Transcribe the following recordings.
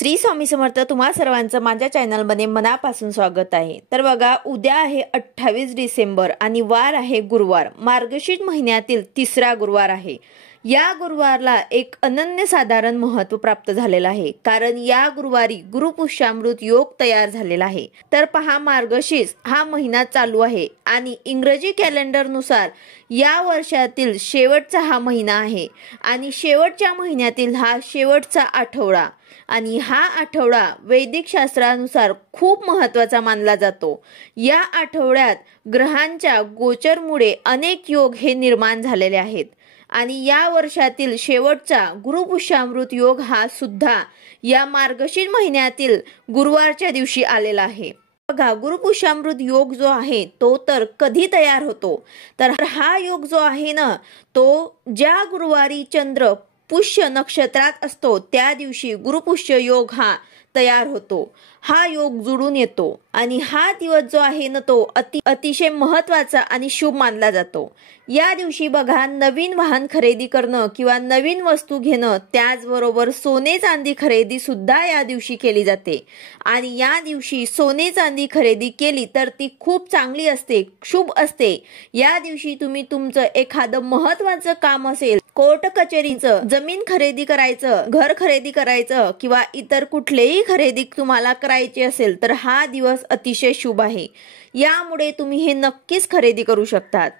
श्री स्वामी समर्थ। तुम्हा सर्वांचं माझ्या चॅनलमध्ये मनापासून स्वागत आहे। तर बघा, उद्या आहे 28 डिसेंबर आणि वार आहे गुरुवार। मार्गशीर्ष महिन्यातील तिसरा गुरुवार आहे। या गुरुवारला एक अनन्यसाधारण महत्त्व प्राप्त झालेलं आहे, कारण या गुरुवारी गुरुपुष्यामृत योग तयार झालेला आहे। तर पहा, मार्गशीर्ष हा महिना चालू आहे आणि इंग्रजी कॅलेंडरनुसार या वर्षातील शेवटचा हा महिना आहे आणि शेवटच्या महिन्यातील हा शेवटचा आठवडा आणि हा आठवडा वैदिक शास्त्रानुसार खूप महत्त्वाचा मानला जातो। या आठवड्यात ग्रहांच्या गोचरमुळे अनेक योग हे निर्माण झालेले आहेत आणि या वर्षातील शेवटचा गुरुपुष्यामृत योग हा सुद्धा या मार्गशीर्ष महिन्यातील गुरुवारच्या दिवशी आलेला आहे। बघा, गुरुपुष्यामृत योग जो आहे तो तर कधी तयार होतो, तर हा योग जो आहे ना, तो ज्या गुरुवारी चंद्र पुष्य नक्षत्रात असतो त्या दिवशी गुरुपुष्य योग हा तयार होतो। हा योग जुळून येतो आणि हा दिवस जो आहे ना, तो अतिशय महत्त्वाचा आणि शुभ मानला जातो। या दिवशी बघा, नवीन वाहन खरेदी करणं किंवा नवीन वस्तू घेणं, त्याचबरोबर सोने चांदी खरेदी सुद्धा या दिवशी केली जाते आणि या दिवशी सोने चांदी खरेदी केली तर ती खूप चांगली असते, शुभ असते। या दिवशी तुम्ही तुमचं एखादं महत्त्वाचं काम असेल, कोर्ट कचेरीचं, जमीन खरेदी करायचं, घर खरेदी करायचं किंवा इतर कुठलेही खरेदी तुम्हाला करायची असेल तर हा दिवस अतिशय शुभ आहे। यामुळे तुम्ही हे नक्कीच खरेदी करू शकतात।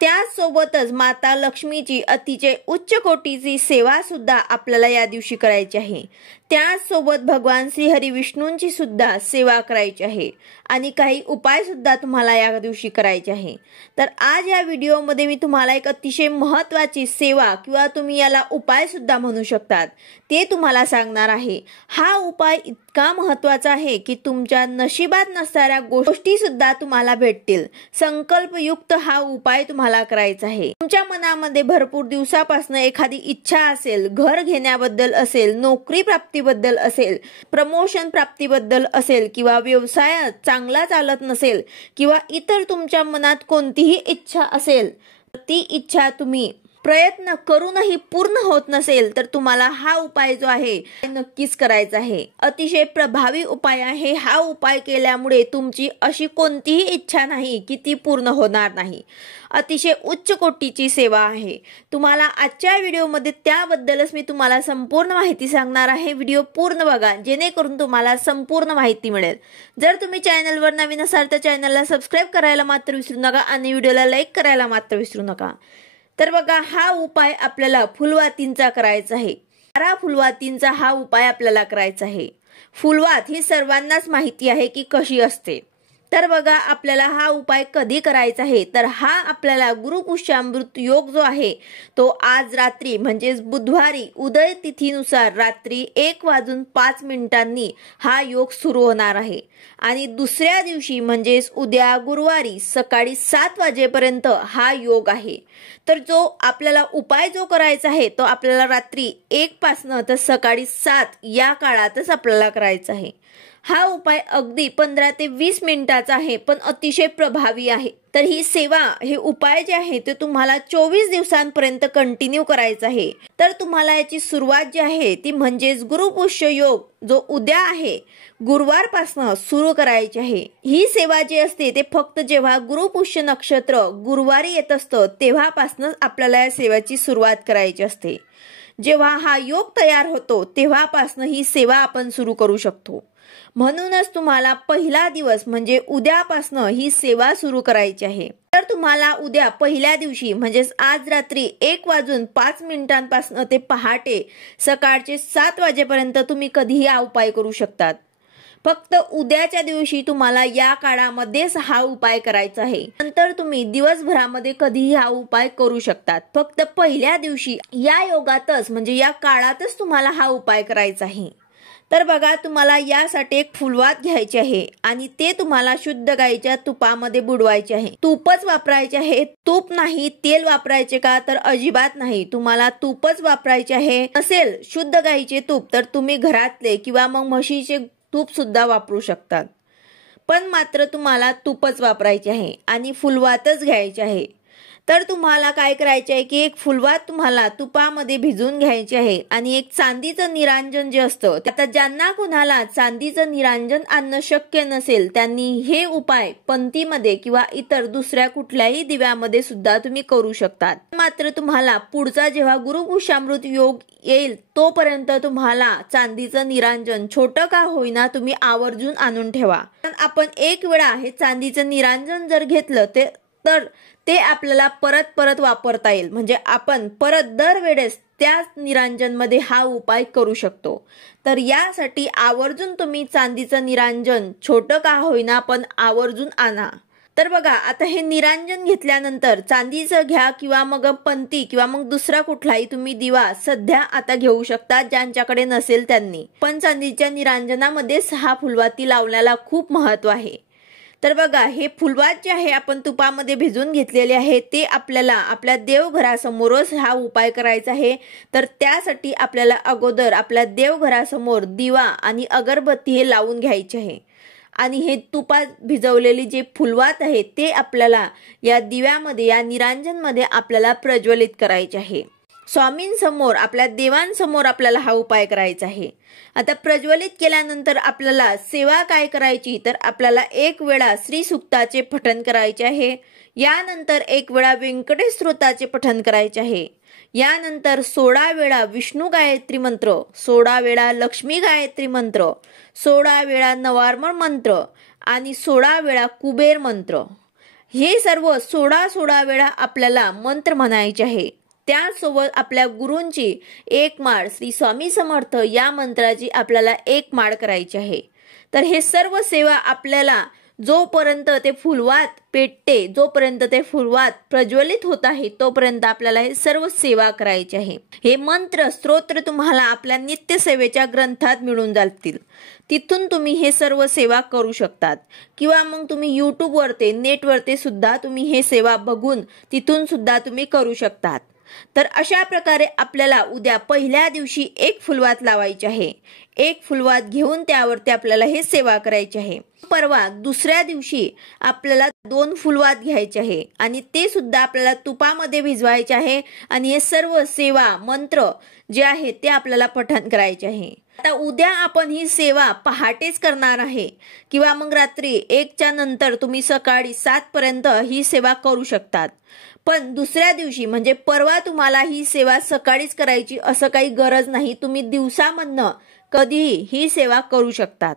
त्याचसोबतच माता लक्ष्मीची अतिशय उच्च कोटीची सेवा सुद्धा आपल्याला या दिवशी करायची आहे। त्याचसोबत भगवान श्री हरी विष्णूंची सुद्धा सेवा करायची आहे आणि काही उपाय सुद्धा तुम्हाला या दिवशी करायचे आहे। तर आज या व्हिडिओमध्ये मी तुम्हाला एक अतिशय महत्त्वाची सेवा किंवा तुम्ही याला उपाय सुद्धा म्हणू शकतात ते तुम्हाला सांगणार आहे। हा उपाय इतका महत्त्वाचा आहे की तुमच्या नशिबात नसणाऱ्या गोष्टी सुद्धा तुम्हाला भेटतील। संकल्पयुक्त हा उपाय तुम्हाला करायचा आहे। तुमच्या मनामध्ये भरपूर दिवसापासून एखादी इच्छा असेल, घर घेण्याबद्दल असेल, नोकरी प्राप्तीबद्दल असेल, प्रमोशन प्राप्तीबद्दल असेल किंवा व्यवसायात चांगला चालत नसेल किंवा इतर तुमच्या मनात कोणतीही इच्छा असेल, ती इच्छा तुम्ही प्रयत्न करूनही पूर्ण होत नसेल तर तुम्हाला हा उपाय जो आहे नक्कीच करायचा आहे। अतिशय प्रभावी उपाय आहे। हा उपाय केल्यामुळे तुमची अशी कोणतीही इच्छा नाही की ती पूर्ण होणार नाही। अतिशय उच्च कोटीची सेवा आहे। तुम्हाला आजच्या व्हिडिओमध्ये त्याबद्दलच मी तुम्हाला संपूर्ण माहिती सांगणार आहे। व्हिडिओ पूर्ण बघा जेणेकरून तुम्हाला संपूर्ण माहिती मिळेल। जर तुम्ही चॅनलवर नवीन असाल तर चॅनलला सबस्क्राईब करायला मात्र विसरू नका आणि व्हिडिओला लाईक करायला मात्र विसरू नका। तर बघा, हा उपाय आपल्याला फुलवातींचा करायचा आहे। 12 फुलवातींचा हा उपाय आपल्याला करायचा आहे। फुलवात ही सर्वांनाच माहिती आहे की कशी असते। तर बघा, आपल्याला हा उपाय कधी करायचा आहे, तर हा आपल्याला गुरुपुष्यामृत योग जो आहे तो आज रात्री म्हणजेच बुधवारी उदय तिथीनुसार रात्री 1:05 हा योग सुरू होणार आहे आणि दुसऱ्या दिवशी म्हणजेच उद्या गुरुवारी सकाळी 7 वाजेपर्यंत हा योग आहे। तर जो आपल्याला उपाय जो करायचा आहे तो आपल्याला रात्री 1 पासून तर सकाळी 7 या काळातच आपल्याला करायचा आहे। हा उपाय अगदी 15 ते 20 मिनिटाचा आहे, पण अतिशय प्रभावी आहे। तर ही सेवा, हे उपाय जे आहे ते तुम्हाला 24 दिवसांपर्यंत कंटिन्यू करायचं आहे। तर तुम्हाला याची सुरुवात जी आहे ती म्हणजेच गुरुपुष्य योग जो उद्या आहे गुरुवारपासून सुरू करायची आहे। ही सेवा जी असते ते फक्त जेव्हा गुरुपुष्य नक्षत्र गुरुवारी येत असतं तेव्हापासूनच आपल्याला या सेवेची सुरुवात करायची असते। जेव्हा हा योग तयार होतो तेव्हापासून ही सेवा आपण सुरू करू शकतो। म्हणूनच तुम्हाला पहिला दिवस म्हणजे उद्यापासून ही सेवा सुरू करायची आहे। तर तुम्हाला उद्या पहिल्या दिवशी म्हणजेच आज रात्री 1:05 ते पहाटे सकाळचे 7 वाजेपर्यंत तुम्ही कधीही हा उपाय करू शकतात। फक्त उद्याच्या दिवशी तुम्हाला या काळामध्येच हा उपाय करायचा आहे। नंतर तुम्ही दिवसभरामध्ये कधीही हा उपाय करू शकतात। फक्त पहिल्या दिवशी या योगातच म्हणजे या काळातच तुम्हाला हा उपाय करायचा आहे। तर बघा, तुम्हाला यासाठी एक फुलवात घ्यायची आहे आणि ते तुम्हाला शुद्ध गाईच्या तुपामध्ये बुडवायचे आहे। तूपच वापरायचे आहे, तूप नाही तेल वापरायचे का, तर अजिबात नाही, तुम्हाला तूपच वापरायचे आहे। नसेल शुद्ध गाईचे तूप तर तुम्ही घरातले किंवा मग म्हशीचे तूप सुद्धा वापरू शकतात, पण मात्र तुम्हाला तूपच वापरायचे आहे आणि फुलवातच घ्यायचे आहे। तर तुम्हाला काय करायचे आहे की एक फुलवात तुम्हाला तुपामध्ये भिजवून घ्यायची आहे आणि एक चांदीचं निरांजन जे असतं, आता ज्यांना कुणाला चांदीचं निरांजन आणणं शक्य नसेल त्यांनी हे उपाय पंतीमध्ये किंवा इतर दुसऱ्या कुठल्याही दिव्यामध्ये सुद्धा तुम्ही करू शकतात. मात्र तुम्हाला पुढचा जेव्हा गुरुपुष्यामृत योग येईल तोपर्यंत तुम्हाला चांदीचं निरांजन छोटं का होईना तुम्ही आवर्जून आणून ठेवा. आपण एक वेळा हे चांदीचं निरांजन जर घेतलं तर ते आपल्याला परत परत वापरता येईल. म्हणजे आपण परत दरवेळेस त्या निरांजनमध्ये हा उपाय करू शकतो. तर यासाठी आवर्जून तुम्ही चांदीचं निरांजन छोटं का होईना पण आवर्जून आणा. तर बघा, आता हे निरांजन घेतल्यानंतर चांदीचं घ्या किंवा मग पंती किंवा मग दुसरा कुठलाही तुम्ही दिवा सध्या आता घेऊ शकता ज्यांच्याकडे नसेल त्यांनी. पण चांदीच्या निरांजनामध्ये 6 फुलवाती लावण्याला खूप महत्त्व आहे. तर बघा, हे फुलवात जे आहे आपण तुपामध्ये भिजवून घेतलेले आहे ते आपल्याला आपल्या देवघरासमोरच हा उपाय करायचा आहे. तर त्यासाठी आपल्याला अगोदर आपल्या देवघरासमोर दिवा आणि अगरबत्ती हे लावून घ्यायचे आहे आणि हे तुपात भिजवलेली जे फुलवात आहे ते आपल्याला या दिव्यामध्ये या निरांजनमध्ये आपल्याला प्रज्वलित करायचे आहे. स्वामींसमोर आपल्या देवांसमोर आपल्याला हा उपाय करायचा आहे. आता प्रज्वलित केल्यानंतर आपल्याला सेवा काय करायची, तर आपल्याला एक वेळा श्री सुक्ताचे पठण करायचे आहे. यानंतर एक वेळा व्यंकटेश स्तोत्राचे पठण करायचे आहे. यानंतर 16 वेळा विष्णू गायत्री मंत्र, 16 वेळा लक्ष्मी गायत्री मंत्र, 16 वेळा नवार्मण मंत्र आणि 16 वेळा कुबेर मंत्र, हे सर्व 16 वेळा आपल्याला मंत्र म्हणायचे आहे. त्यासोबत आपल्या गुरूंची एक माळ श्री स्वामी समर्थ या मंत्राची आपल्याला एक माळ करायची आहे. तर हे सर्व सेवा आपल्याला जोपर्यंत ते फुलवात पेटते, जोपर्यंत ते फुलवात प्रज्वलित होत आहे तोपर्यंत आपल्याला हे सर्व सेवा करायची आहे. हे मंत्र स्तोत्र तुम्हाला आपल्या नित्य सेवेच्या ग्रंथात मिळून जातील. तिथून तुम्ही हे सर्व सेवा करू शकतात किंवा मग तुम्ही यूट्यूबवरती नेटवरती सुद्धा तुम्ही हे सेवा बघून तिथून सुद्धा तुम्ही करू शकतात. तर अशा प्रकारे आपल्याला उद्या पहिल्या दिवशी एक फुलवात लावायची आहे. एक फुलवात घेऊन त्यावरती आपल्याला हे सेवा करायची आहे. परवा दुसऱ्या दिवशी आपल्याला 2 फुलवात घ्यायचे आहे आणि ते सुद्धा आपल्याला तुपामध्ये भिजवायचे आहे आणि हे सर्व सेवा मंत्र जे आहे ते आपल्याला पठण करायचे आहे. आता उद्या आपण ही सेवा पहाटेच करणार आहे किंवा मग रात्री 1च्या नंतर तुम्ही सकाळी 7 पर्यंत ही सेवा करू शकतात. पण दुसऱ्या दिवशी म्हणजे परवा तुम्हाला ही सेवा सकाळीच करायची असं काही गरज नाही. तुम्ही दिवसामधनं कधीही ही सेवा करू शकतात.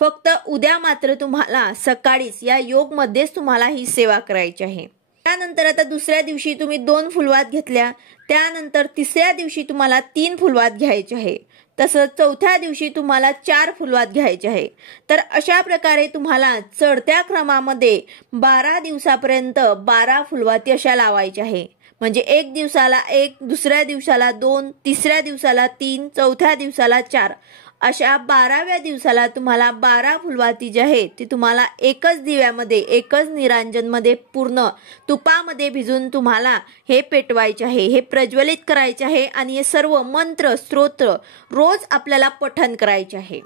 फक्त उद्या मात्र तुम्हाला सकाळीच या योग मध्येच तुम्हाला ही सेवा करायची आहे. त्यानंतर आता दुसऱ्या दिवशी तुम्ही 2 फुलवात घेतल्या, त्यानंतर तिसऱ्या दिवशी तुम्हाला 3 फुलवात घ्यायचे आहे. तसंच चौथ्या दिवशी तुम्हाला 4 फुलवात घ्यायचे आहे. तर अशा प्रकारे तुम्हाला चढत्या क्रमामध्ये 12 दिवसापर्यंत 12 फुलवाती अशा लावायच्या आहे. म्हणजे एक दिवसाला 1, दुसऱ्या दिवसाला 2, तिसऱ्या दिवसाला 3, चौथ्या दिवसाला 4, अशा 12व्या दिवसाला तुम्हाला 12 फुलवाती जे आहे ती तुम्हाला एकच दिव्यामध्ये एकच निरांजनमध्ये पूर्ण तुपामध्ये भिजून तुम्हाला हे पेटवायचे आहे, हे प्रज्वलित करायचे आहे आणि हे सर्व मंत्र स्तोत्र रोज आपल्याला पठण करायचे आहे.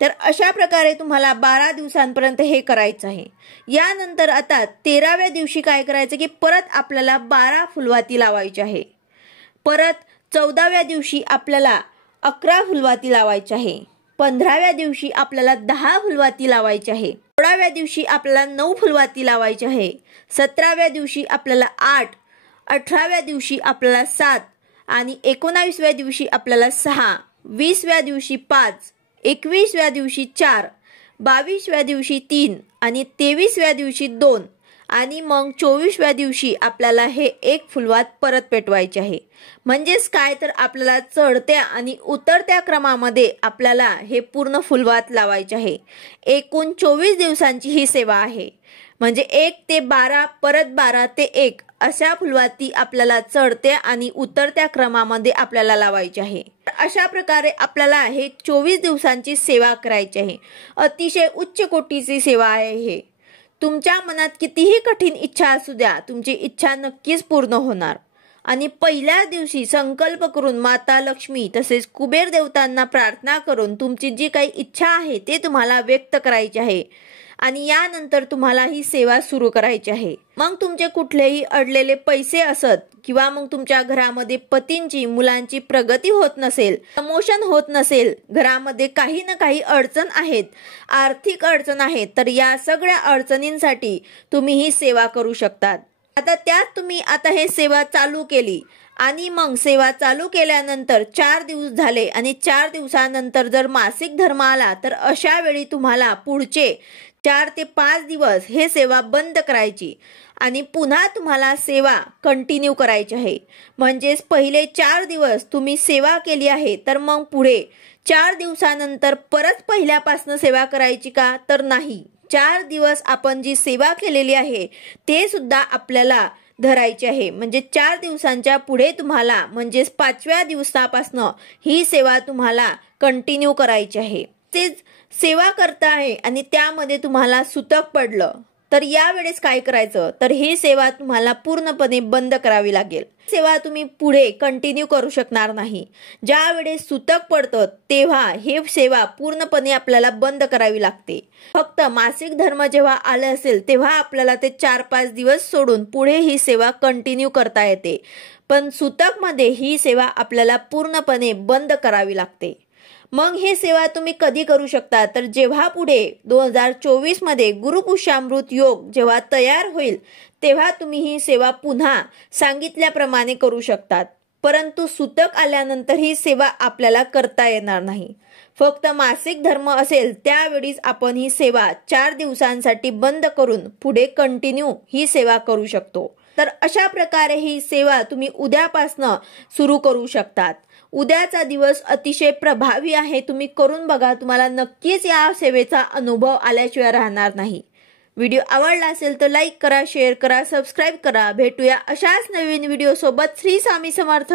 तर अशा प्रकारे तुम्हाला 12 दिवसांपर्यंत हे करायचं आहे. यानंतर आता 13व्या दिवशी काय करायचं की परत आपल्याला 12 फुलवाती लावायची आहे. परत 14व्या दिवशी आपल्याला 11 फुलवाती लावायची आहे. 15व्या दिवशी आपल्याला 10 फुलवाती लावायची आहे. 16व्या दिवशी आपल्याला 9 फुलवाती लावायची आहे. 17व्या दिवशी आपल्याला 8, 18व्या दिवशी आपल्याला 7 आणि 19व्या दिवशी आपल्याला 6, 20व्या दिवशी 5, 21व्या दिवशी 4, 22व्या दिवशी 3 आणि 23व्या दिवशी 2 आणि मग 24व्या दिवशी आपल्याला हे एक फुलवात परत पेटवायचे आहे. म्हणजेच काय, तर आपल्याला चढत्या आणि उतरत्या क्रमामध्ये आपल्याला हे पूर्ण फुलवात लावायचे आहे. एकूण 24 दिवसांची ही सेवा आहे. म्हणजे 1 ते 12 परत 12 ते 1 अशा फुलवाती आपल्याला चढत्या आणि उतरत्या क्रमामध्ये आपल्याला लावायची आहे. अशा प्रकारे आपल्याला हे 24 दिवसांची सेवा करायची आहे. अतिशय उच्च कोटीची सेवा आहे. हे तुमच्या मनात कितीही कठीण इच्छा असू द्या, तुमची इच्छा नक्कीच पूर्ण होणार. आणि पहिल्या दिवशी संकल्प करून माता लक्ष्मी तसेच कुबेर देवतांना प्रार्थना करून तुमची जी काही इच्छा आहे ते तुम्हाला व्यक्त करायची आहे. आणि यानंतर तुम्हाला ही सेवा सुरू करायची आहे। मग तुमचे कुठलेही अडलेले पैसे असत किंवा मग तुमच्या घरामध्ये पतींची मुलांची प्रगती होत नसेल, प्रमोशन होत नसेल, घरामध्ये काही ना काही अडचण आहेत, आर्थिक अडचण आहे, तर या सगळ्या अडचणींसाठी तुम्ही ही सेवा करू शकतात। आता त्यात तुम्ही आता हे सेवा चालू केली आणि मग सेवा चालू केल्यानंतर 4 दिवस झाले आणि 4 दिवसानंतर जर मासिक धर्म आला तर अशा वेळी तुम्हाला पुढचे 4 ते 5 दिवस हे सेवा बंद करायची आणि पुन्हा तुम्हाला सेवा कंटिन्यू करायची आहे। म्हणजेच पहिले 4 दिवस तुम्ही सेवा केली आहे तर मग पुढे 4 दिवसानंतर परत पहिल्यापासून सेवा करायची का? तर नाही, 4 दिवस आपण जी सेवा केलेली आहे ते सुद्धा आपल्याला धरायचे आहे। म्हणजे 4 दिवसांच्या पुढे तुम्हाला म्हणजेच 5व्या दिवसापासून ही सेवा तुम्हाला कंटिन्यू करायची आहे। तेच सेवा करता आहे आणि त्यामध्ये तुम्हाला सुतक पडलं तर यावेळेस काय करायचं, तर ही सेवा तुम्हाला पूर्णपणे बंद करावी लागेल। सेवा तुम्ही पुढे कंटिन्यू करू शकणार नाही। ज्या वेळेस सुतक पडतं तेव्हा हे सेवा पूर्णपणे आपल्याला बंद करावी लागते। फक्त मासिक धर्म जेव्हा आलं असेल तेव्हा आपल्याला ते 4-5 दिवस सोडून पुढे ही सेवा कंटिन्यू करता येते, पण सुतक मध्ये ही सेवा आपल्याला पूर्णपणे बंद करावी लागते। मग हे सेवा तुम्ही कधी करू शकता, तर जेव्हा पुढे 2024 मध्ये गुरुपुष्यामृत योग जेव्हा तयार होईल तेव्हा तुम्ही ही सेवा पुन्हा सांगितल्याप्रमाणे करू शकतात। परंतु सुतक आल्यानंतर ही सेवा आपल्याला करता येणार नाही। फक्त मासिक धर्म असेल त्यावेळीच आपण ही सेवा 4 दिवसांसाठी बंद करून पुढे कंटिन्यू ही सेवा करू शकतो। तर अशा प्रकारे ही सेवा तुम्ही उद्यापासनं सुरू करू शकतात। उद्याचा दिवस अतिशय प्रभावी आहे, तुम्ही करून बघा, तुम्हाला नक्कीच या सेवेचा अनुभव आल्याशिवाय राहणार नाही। व्हिडिओ आवडला असेल तर लाईक करा, शेअर करा, सबस्क्राईब करा। भेटूया अशाच नवीन व्हिडिओ सोबत। श्री स्वामी समर्थ।